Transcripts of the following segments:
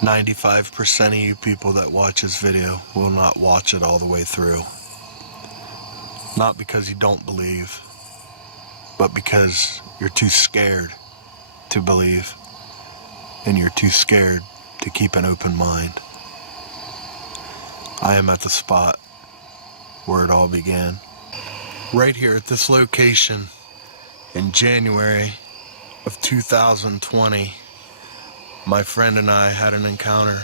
95% of you people that watch this video will not watch it all the way through. Not because you don't believe, but because you're too scared to believe, and you're too scared to keep an open mind. I am at the spot where it all began. Right here at this location in January of 2020, my friend and I had an encounter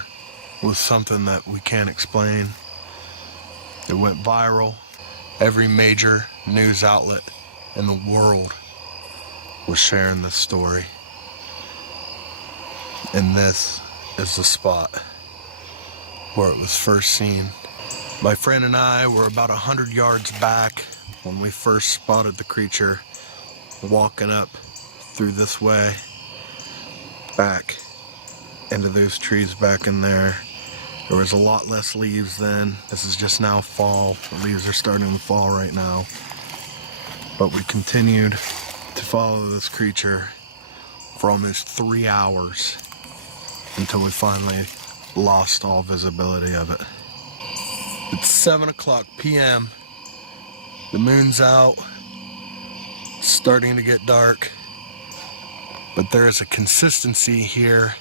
with something that we can't explain. It went viral. Every major news outlet in the world was sharing this story. And this is the spot where it was first seen. My friend and I were about 100 yards back when we first spotted the creature walking up through this way, back into those trees back in there. There was a lot less leaves then. This is just now fall. The leaves are starting to fall right now. But we continued to follow this creature for almost 3 hours until we finally lost all visibility of it. It's 7 o'clock p.m. The moon's out. It's starting to get dark. But there is a consistency here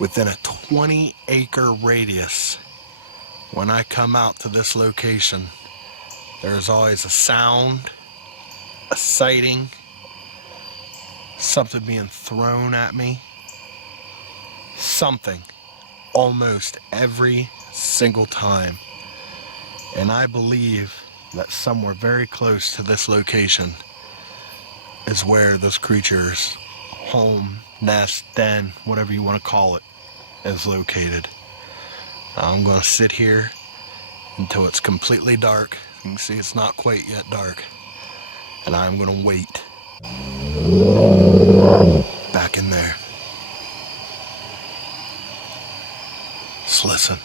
within a 20-acre radius. When I come out to this location, there is always a sound, a sighting, something being thrown at me, something, almost every single time. And I believe that somewhere very close to this location is where this creature's home, nest, den, whatever you want to call it, is located. Now I'm going to sit here until it's completely dark. You can see it's not quite yet dark. And I'm going to wait back in there. Just listen.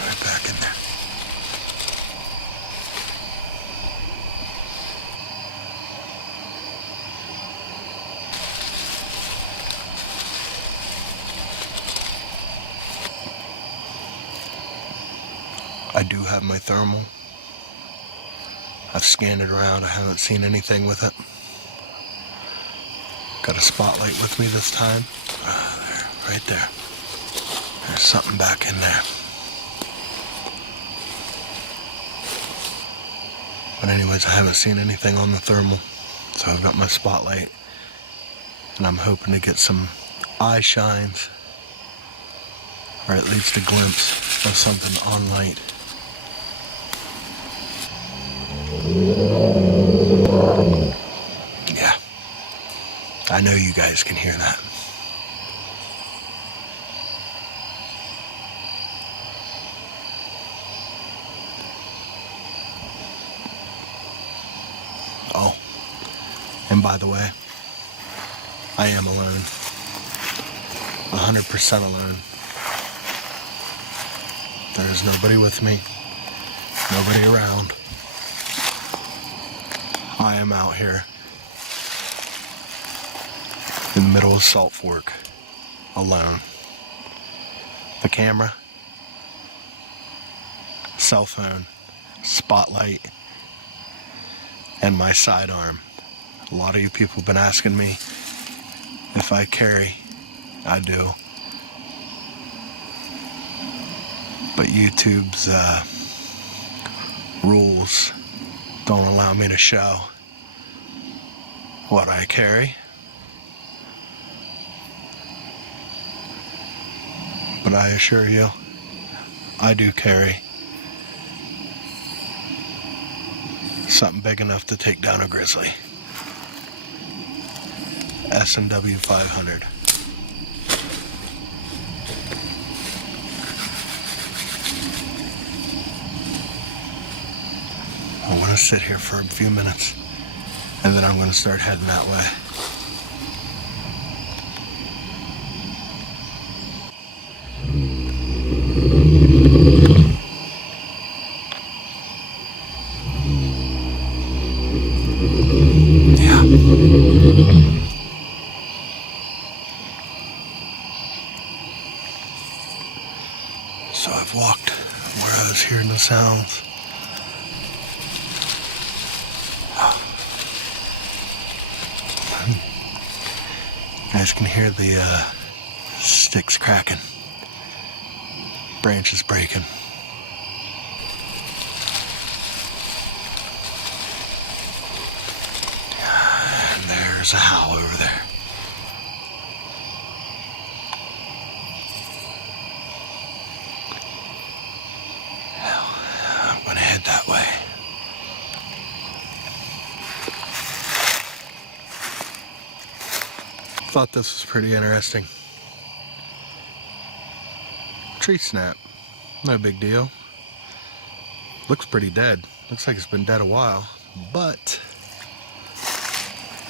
Right back in there. I do have my thermal. I've scanned it around. I haven't seen anything with it. Got a spotlight with me this time. There, right there. There's something back in there. But anyways, I haven't seen anything on the thermal. So I've got my spotlight. And I'm hoping to get some eye shines. Or at least a glimpse of something on light. Yeah, I know you guys can hear that. Oh, and by the way, I am alone. 100% alone. There's nobody with me, nobody around. I am out here in the middle of Salt Fork, alone. The camera, cell phone, spotlight, and my sidearm. A lot of you people have been asking me if I carry. I do. But YouTube's rules don't allow me to show what I carry. But I assure you, I do carry something big enough to take down a grizzly. S&W 500. I want to sit here for a few minutes, and then I'm going to start heading that way. Yeah. So I've walked where I was hearing the sounds. You guys can hear the sticks cracking, branches breaking. And there's a howl over there. I'm gonna head that way. Thought this was pretty interesting. Tree snap, no big deal. Looks pretty dead. Looks like it's been dead a while, but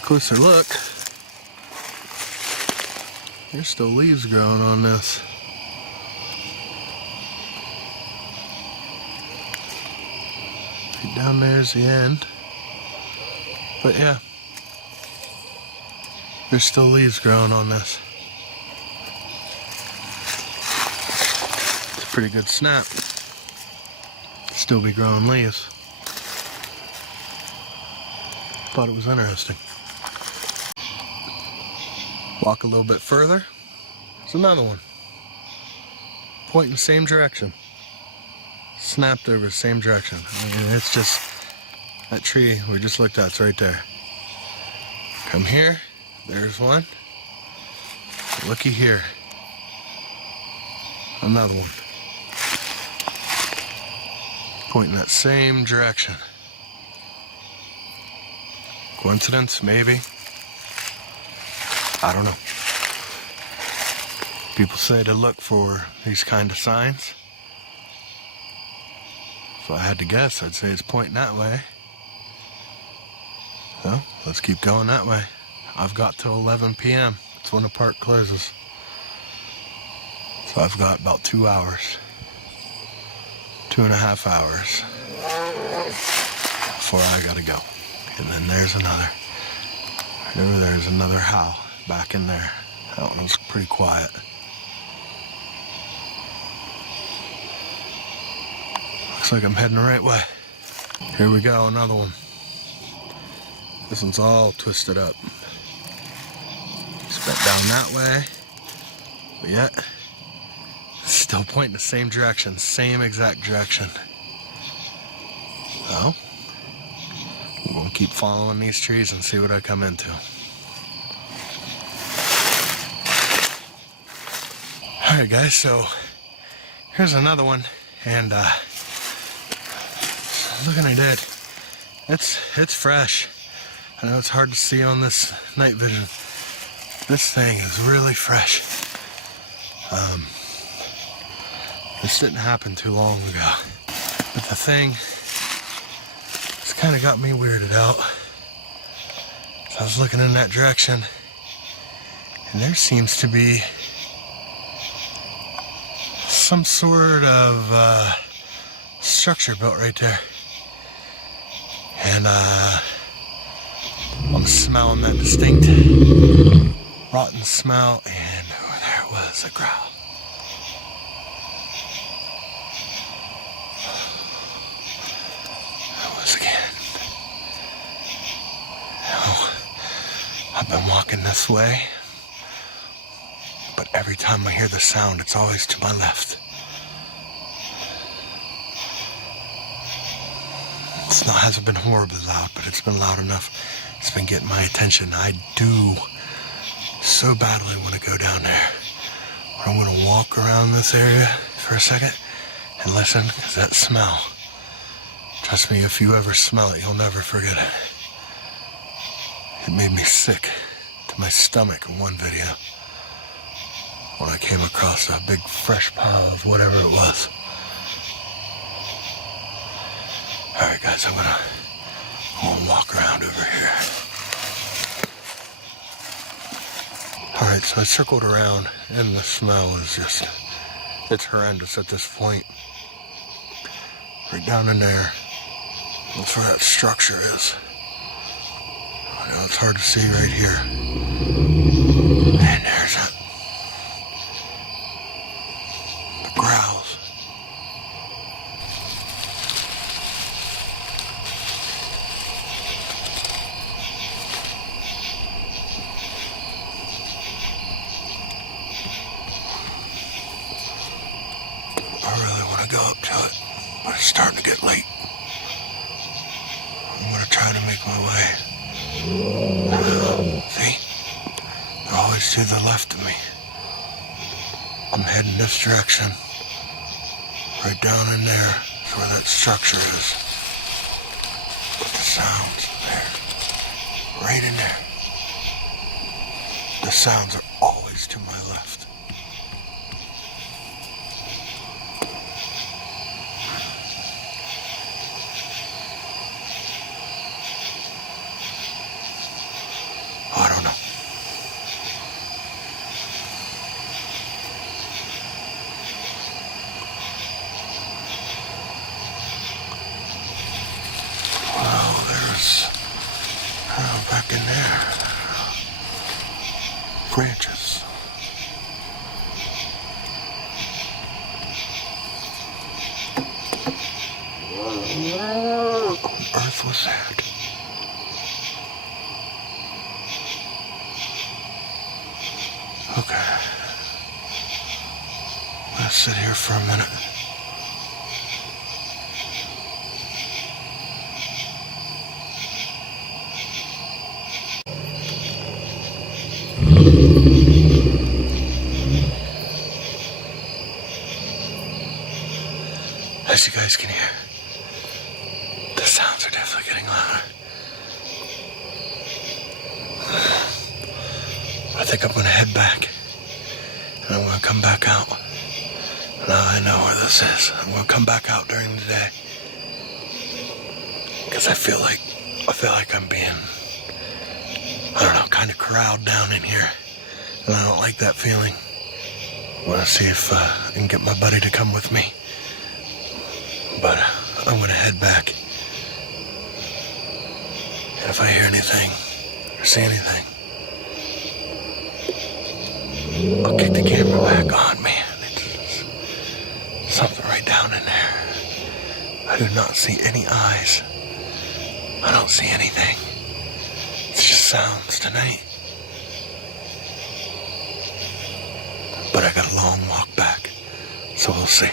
closer look, there's still leaves growing on this. Down there's the end, but yeah, there's still leaves growing on this. It's a pretty good snap. Still be growing leaves. Thought it was interesting. Walk a little bit further. There's another one. Pointing the same direction. Snapped over the same direction. I mean, it's just that tree we just looked at. It's right there. Come here. There's one. Looky here. Another one. Pointing that same direction. Coincidence? Maybe. I don't know. People say to look for these kind of signs. If I had to guess, I'd say it's pointing that way. So, let's keep going that way. I've got till 11 p.m. It's when the park closes. So I've got about 2 hours. 2.5 hours. Before I gotta go. And then there's another. Right over there's another howl back in there. That one was pretty quiet. Looks like I'm heading the right way. Here we go, another one. This one's all twisted up. It's bent down that way, but yet, still pointing the same direction, same exact direction. Well, I'm gonna keep following these trees and see what I come into. Alright guys, so here's another one, and looking at it, it's fresh. I know it's hard to see on this night vision. This thing is really fresh. This didn't happen too long ago. But the thing, it's kind of got me weirded out. So I was looking in that direction, and there seems to be some sort of structure built right there. And I'm smelling that distinct rotten smell, and oh, there was a growl. There was again. Now, I've been walking this way, but every time I hear the sound, it's always to my left. It hasn't been horribly loud, but it's been loud enough. It's been getting my attention. I do so badly want to go down there. But I'm going to walk around this area for a second and listen, because that smell, trust me, if you ever smell it, you'll never forget it. It made me sick to my stomach in one video when I came across a big fresh pile of whatever it was. Alright guys, I'm gonna walk around over here. Alright, so I circled around, and the smell is just, it's horrendous at this point. Right down in there, that's where that structure is. I know it's hard to see right here. And there's it. The growls. I really want to go up to it, but it's starting to get late. I'm going to try to make my way. See? They're always to the left of me. I'm heading this direction. Right down in there is where that structure is. But the sounds there. Right in there. The sounds are always to my left. I don't know. Well, there's back in there. Branches. What on earth was that? Okay. I'm gonna sit here for a minute. As you guys can hear, the sounds are definitely getting louder. I think I'm gonna head back, and I'm gonna come back out. Now I know where this is. I'm gonna come back out during the day, because I feel like I'm being, I don't know, kind of corralled down in here, and I don't like that feeling. I want to see if I can get my buddy to come with me, but I'm gonna head back. And if I hear anything or see anything, I'll kick the camera back on, man. It's something right down in there. I do not see any eyes. I don't see anything. It's just sounds tonight. But I got a long walk back, so we'll see.